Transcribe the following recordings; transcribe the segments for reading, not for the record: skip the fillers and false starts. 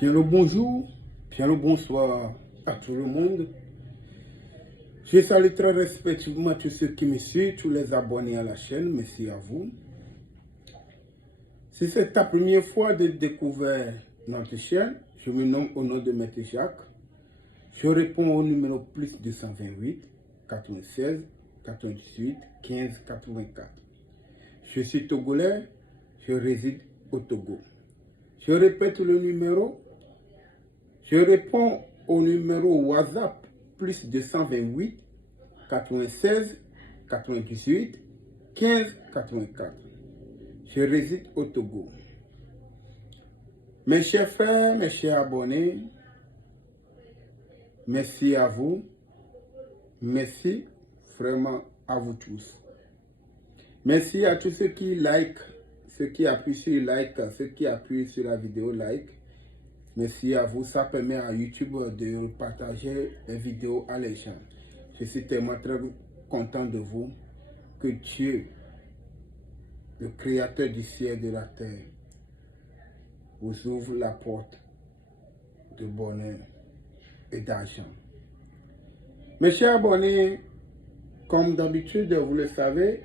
Bien le bonjour, bien le bonsoir à tout le monde. Je salue très respectivement tous ceux qui me suivent, tous les abonnés à la chaîne. Merci à vous. Si c'est ta première fois de découvrir notre chaîne, je me nomme au nom de Maître Jacques. Je réponds au numéro plus 228 96 98 15 84. Je suis togolais, je réside au Togo. Je répète le numéro. Je réponds au numéro WhatsApp plus 228 96 98 15 84. Je réside au Togo. Mes chers frères, mes chers abonnés, merci à vous. Merci vraiment à vous tous. Merci à tous ceux qui like, ceux qui appuient sur like, ceux qui appuient sur la vidéo like. Merci à vous, ça permet à YouTube de partager les vidéos à les gens. Je suis tellement très content de vous. Que Dieu, le créateur du ciel et de la terre, vous ouvre la porte de bonheur et d'argent. Mes chers abonnés, comme d'habitude, vous le savez,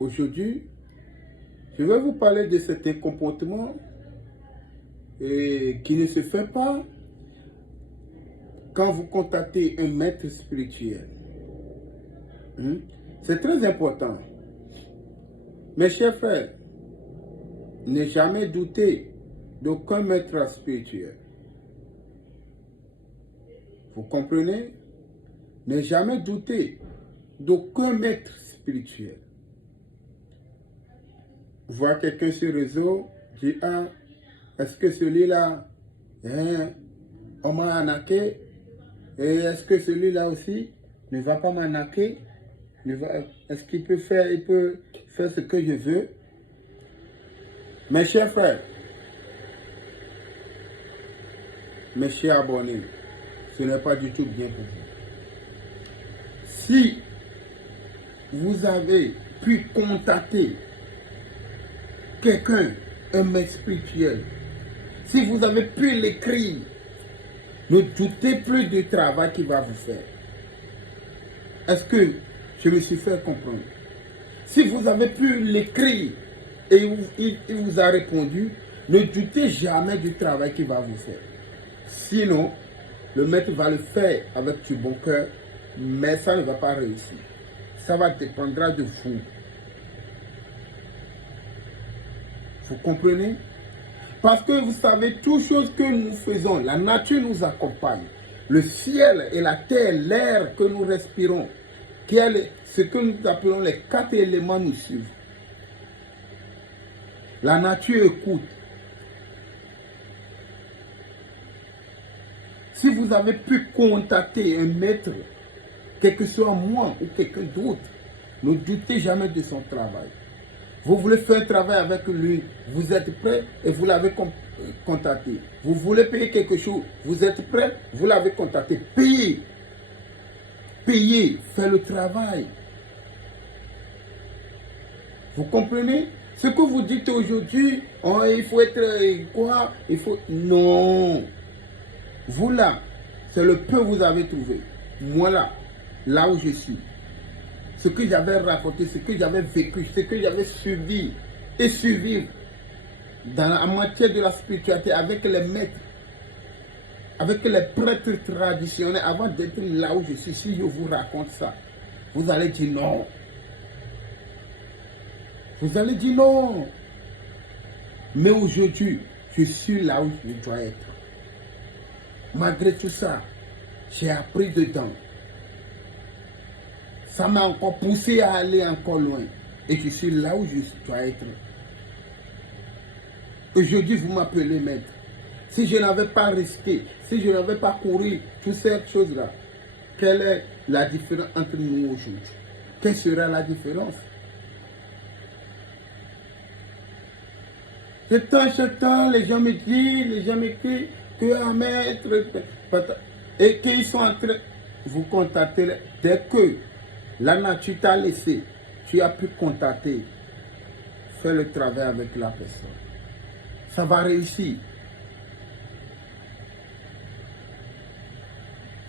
aujourd'hui, je vais vous parler de certains comportements qui ne se fait pas quand vous contactez un maître spirituel. C'est très important. Mes chers frères, ne jamais douter d'aucun maître spirituel. Vous comprenez? Ne jamais douter d'aucun maître spirituel. Vous voyez quelqu'un sur le réseau, dit, ah, est-ce que celui-là, on m'a arnaqué? Et est-ce que celui-là aussi ne va pas m'arnaquer? Est-ce qu'il peut faire ce que je veux? Mes chers frères, mes chers abonnés, ce n'est pas du tout bien pour vous. Si vous avez pu contacter quelqu'un, un maître spirituel, si vous avez pu l'écrire, ne doutez plus du travail qu'il va vous faire. Est-ce que je me suis fait comprendre? Si vous avez pu l'écrire et il vous a répondu, ne doutez jamais du travail qu'il va vous faire. Sinon, le maître va le faire avec du bon cœur, mais ça ne va pas réussir. Ça va dépendre de vous. Vous comprenez? Parce que vous savez, toutes choses que nous faisons, la nature nous accompagne. Le ciel et la terre, l'air que nous respirons, ce que nous appelons les 4 éléments nous suivent. La nature écoute. Si vous avez pu contacter un maître, quel que soit moi ou quelqu'un d'autre, ne doutez jamais de son travail. Vous voulez faire un travail avec lui, vous êtes prêt et vous l'avez contacté. Vous voulez payer quelque chose, vous êtes prêt, vous l'avez contacté. Payez. Payez, faites le travail. Vous comprenez? Ce que vous dites aujourd'hui, oh, il faut être quoi? Il faut... Non. Vous là, c'est le peu que vous avez trouvé. Moi là où je suis. Ce que j'avais rapporté, ce que j'avais vécu, ce que j'avais suivi et suivi dans la matière de la spiritualité avec les maîtres, avec les prêtres traditionnels, avant d'être là où je suis. Si je vous raconte ça, vous allez dire non. Vous allez dire non. Mais aujourd'hui, je suis là où je dois être. Malgré tout ça, j'ai appris dedans. Ça m'a encore poussé à aller encore loin. Et je suis là où je dois être. Aujourd'hui, vous m'appelez maître. Si je n'avais pas risqué, si je n'avais pas couru toutes ces choses-là, quelle est la différence entre nous aujourd'hui? Quelle sera la différence? De temps en temps, les gens m'écrivent que un maître, et qu'ils sont en train de vous contacter. Dès que la nature t'a laissé, tu as pu contacter, fais le travail avec la personne. Ça va réussir.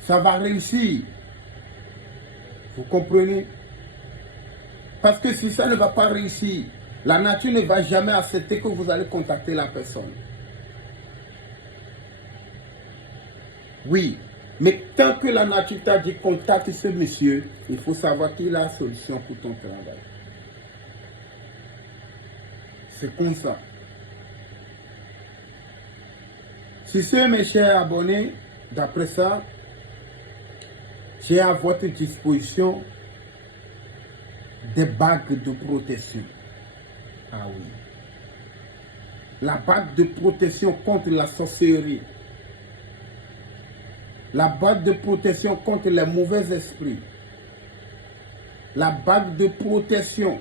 ça va réussir. Vous comprenez? Parce que si ça ne va pas réussir, la nature ne va jamais accepter que vous allez contacter la personne. Oui, mais tant que la nature t'a dit contacte ce monsieur, il faut savoir qu'il a la solution pour ton travail. C'est comme ça. Si ce, mes chers abonnés, d'après ça, j'ai à votre disposition des bagues de protection. Ah oui. La bague de protection contre la sorcellerie. La bague de protection contre les mauvais esprits. La bague de protection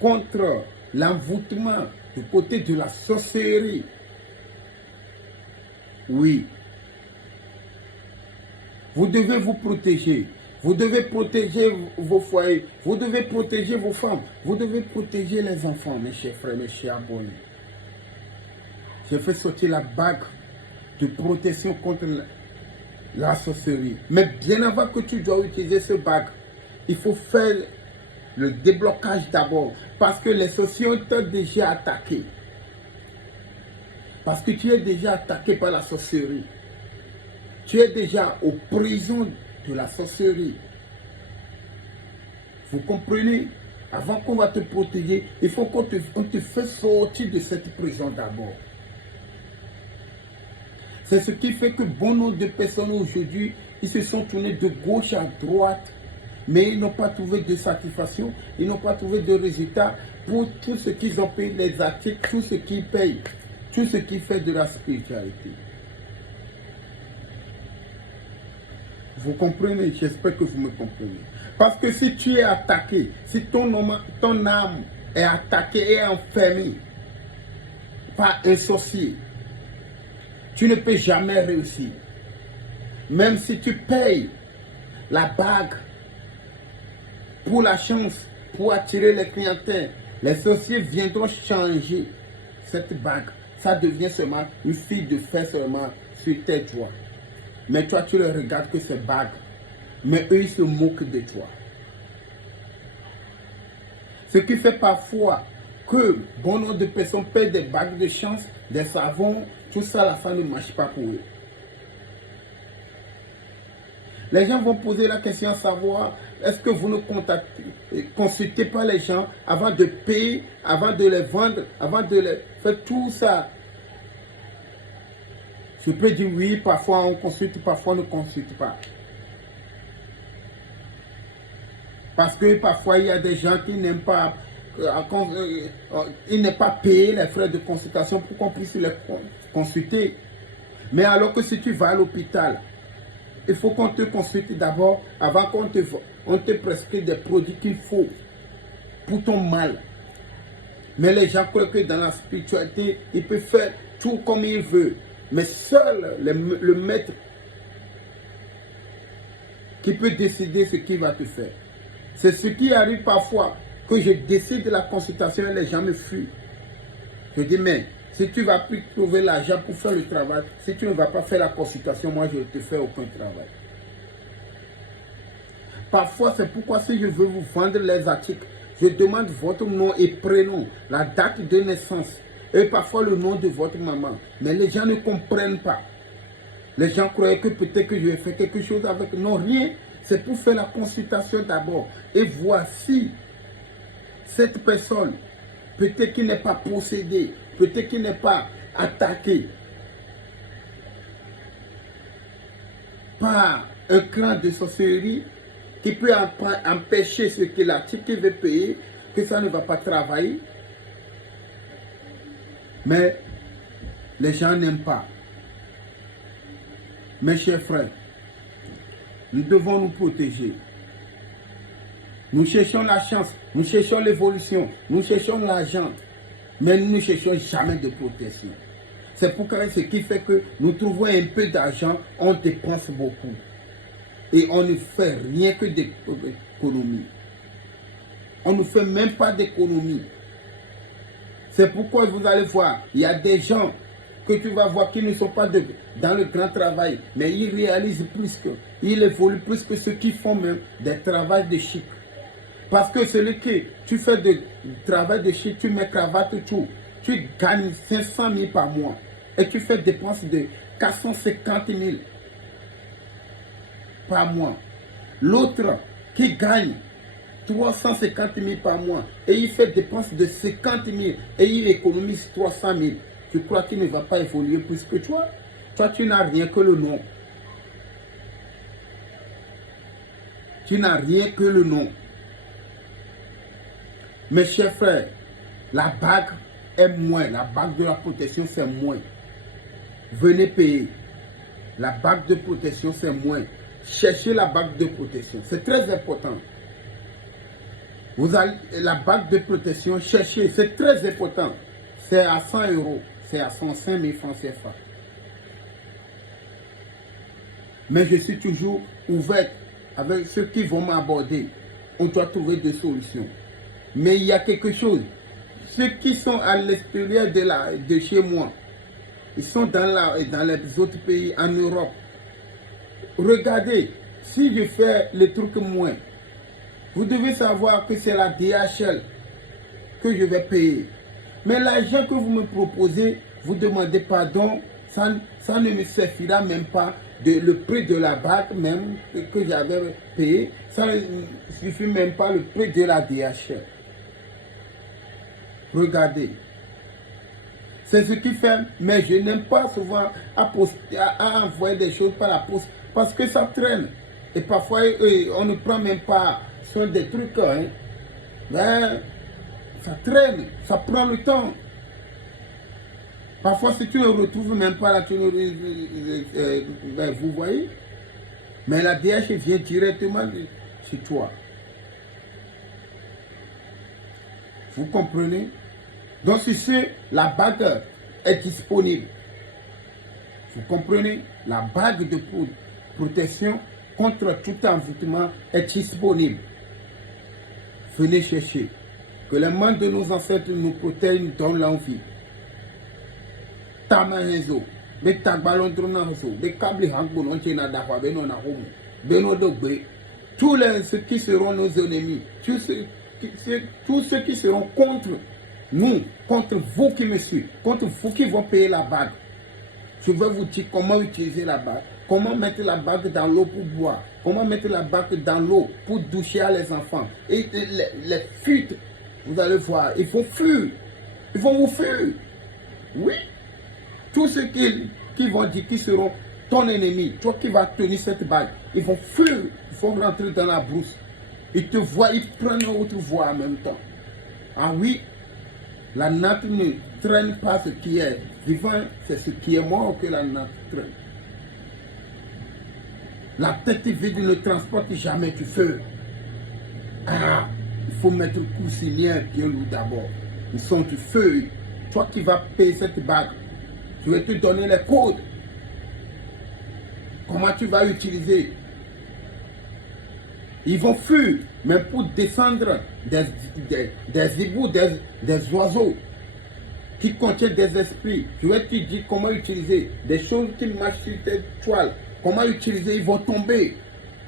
contre l'envoûtement du côté de la sorcellerie. Oui. Vous devez vous protéger. Vous devez protéger vos foyers. Vous devez protéger vos femmes. Vous devez protéger les enfants, mes chers frères, mes chers abonnés. J'ai fait sortir la bague de protection contre la sorcellerie. Mais bien avant que tu dois utiliser ce bague, il faut faire le déblocage d'abord. Parce que les sorciers t'ont déjà attaqué. Parce que tu es déjà attaqué par la sorcellerie. Tu es déjà aux prisons de la sorcellerie. Vous comprenez? Avant qu'on va te protéger, il faut qu'on te fasse sortir de cette prison d'abord. C'est ce qui fait que bon nombre de personnes aujourd'hui, ils se sont tournés de gauche à droite, mais ils n'ont pas trouvé de satisfaction, ils n'ont pas trouvé de résultat pour tout ce qu'ils ont payé, les articles, tout ce qu'ils payent, tout ce qui fait de la spiritualité. Vous comprenez? J'espère que vous me comprenez. Parce que si tu es attaqué, si ton âme est attaquée et enfermée par un sorcier, tu ne peux jamais réussir. Même si tu payes la bague pour la chance, pour attirer les clientèles, les sorciers viendront changer cette bague. Ça devient seulement une fille de fer seulement sur tes doigts. Mais toi, tu le regardes que c'est bague. Mais eux, ils se moquent de toi. Ce qui fait parfois que bon nombre de personnes payent des bagues de chance, des savons, tout ça, la fin ne marche pas pour eux. Les gens vont poser la question à savoir, est-ce que vous ne consultez pas les gens avant de payer, avant de les vendre, avant de les faire tout ça? Je peux dire oui, parfois on consulte, parfois on ne consulte pas. Parce que parfois il y a des gens qui n'aiment pas, ils n'aiment pas payer les frais de consultation pour qu'on puisse les consulter. Mais alors que si tu vas à l'hôpital, il faut qu'on te consulte d'abord avant qu'on te prescrive des produits qu'il faut pour ton mal. Mais les gens croient que dans la spiritualité, il peut faire tout comme il veut. Mais seul le maître qui peut décider ce qu'il va te faire. C'est ce qui arrive parfois, que je décide de la consultation et les gens me fuient. Je dis, mais si tu ne vas plus trouver l'argent pour faire le travail, si tu ne vas pas faire la consultation, moi je ne te fais aucun travail. Parfois, c'est pourquoi si je veux vous vendre les articles, je demande votre nom et prénom, la date de naissance, et parfois le nom de votre maman. Mais les gens ne comprennent pas. Les gens croyaient que peut-être que je vais faire quelque chose avec. Non, rien. C'est pour faire la consultation d'abord. Et voici cette personne, peut-être qu'il n'est pas possédé, peut-être qu'il n'est pas attaqué par un clan de sorcellerie qui peut empêcher ce que l'article veut payer, que ça ne va pas travailler. Mais les gens n'aiment pas. Mes chers frères, nous devons nous protéger. Nous cherchons la chance, nous cherchons l'évolution, nous cherchons l'argent, mais nous ne cherchons jamais de protection. C'est pourquoi ce qui fait que nous trouvons un peu d'argent, on dépense beaucoup. Et on ne fait rien que d'économie. On ne fait même pas d'économie. C'est pourquoi vous allez voir, il y a des gens que tu vas voir qui ne sont pas dans le grand travail, mais ils réalisent plus que, ils évoluent plus que ceux qui font même des travaux de chic. Parce que celui qui, tu fais du travail de chic, tu mets cravate, tout, tu gagnes 500 000 par mois et tu fais dépenses de 450 000 par mois. L'autre qui gagne 350 000 par mois et il fait dépenses de 50 000 et il économise 300 000. Tu crois qu'il ne va pas évoluer plus que toi? Toi, tu n'as rien que le nom. Tu n'as rien que le nom. Mes chers frères, la bague est moins. La bague de la protection, c'est moins. Venez payer. La bague de protection, c'est moins. Cherchez la bague de protection. C'est très important. Vous allez, la bague de protection, cherchez. C'est très important. C'est à 100 €. C'est à 105 000 francs CFA. Mais je suis toujours ouvert avec ceux qui vont m'aborder. On doit trouver des solutions. Mais il y a quelque chose. Ceux qui sont à l'extérieur de chez moi, ils sont dans les autres pays, en Europe. Regardez, si je fais le truc moins, vous devez savoir que c'est la DHL que je vais payer. Mais l'argent que vous me proposez, vous demandez pardon, ça ne me suffira même pas le prix de la bague même que j'avais payé. Ça ne suffit même pas le prix de la DHL. Regardez. C'est ce qui fait, mais je n'aime pas souvent à envoyer des choses par la poste parce que ça traîne. Et parfois, on ne prend même pas sur des trucs. Hein. Mais ça traîne, ça prend le temps. Parfois, si tu ne retrouves même pas là, vous voyez. Mais la DH vient directement chez toi. Vous comprenez? Donc, si la bague est disponible, vous comprenez? La bague de protection contre tout envoûtement est disponible. Venez chercher. Que les mains de nos ancêtres nous protègent dans l'envie. Tamahezo, mais tabalondronazo, les câbles hangbonon, tous ceux qui seront nos ennemis, tous ceux qui seront contre nous, contre vous qui me suivez, contre vous qui vont payer la bague. Je vais vous dire comment utiliser la bague, comment mettre la bague dans l'eau pour boire, comment mettre la bague dans l'eau pour doucher les enfants. Et les fuites, vous allez voir, ils vont fuir, ils vont vous fuir. Oui. Tous ceux qui vont dire qu'ils seront ton ennemi, toi qui vas tenir cette bague, ils vont fuir, ils vont rentrer dans la brousse. Ils te voient, ils prennent une autre voie en même temps. Ah oui, la natte ne traîne pas ce qui est vivant, c'est ce qui est mort que la natte traîne. La tête vide ne transporte jamais du feu. Ah, il faut mettre le coussinien bien lourd d'abord. Ils sont du feu. Toi qui vas payer cette bague, je vais te donner les codes. Comment tu vas utiliser. Ils vont fuir, mais pour descendre des éboues, des oiseaux qui contiennent des esprits. Je vais te dire comment utiliser des choses qui marchent sur tes toiles. Comment utiliser, ils vont tomber.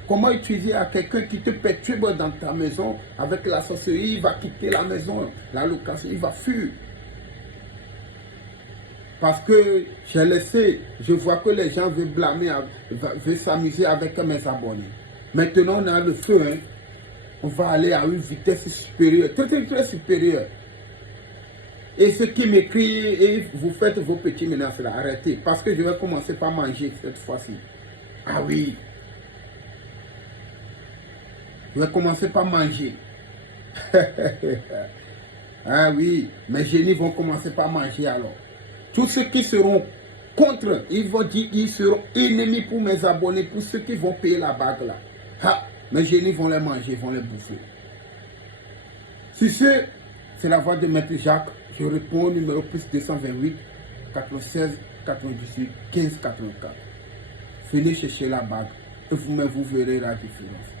Comment utiliser à quelqu'un qui te perturbe dans ta maison avec la sorcellerie, il va quitter la maison, la location, il va fuir. Parce que je le sais, je vois que les gens veulent blâmer, veulent s'amuser avec mes abonnés. Maintenant, on a le feu, hein. On va aller à une vitesse supérieure, très supérieure. Et ceux qui m'écrivent et vous faites vos petits menaces là, arrêtez. Parce que je vais commencer par manger cette fois-ci. Ah oui. Je vais commencer par manger. Ah oui, mes génies vont commencer par manger alors. Tous ceux qui seront contre, ils vont dire qu'ils seront ennemis pour mes abonnés, pour ceux qui vont payer la bague là. Ah, mes génies vont les manger, vont les bouffer. Si c'est la voix de Maître Jacques, je réponds au numéro plus 228 96 98 15 84. Venez chercher la bague et vous-même vous verrez la différence.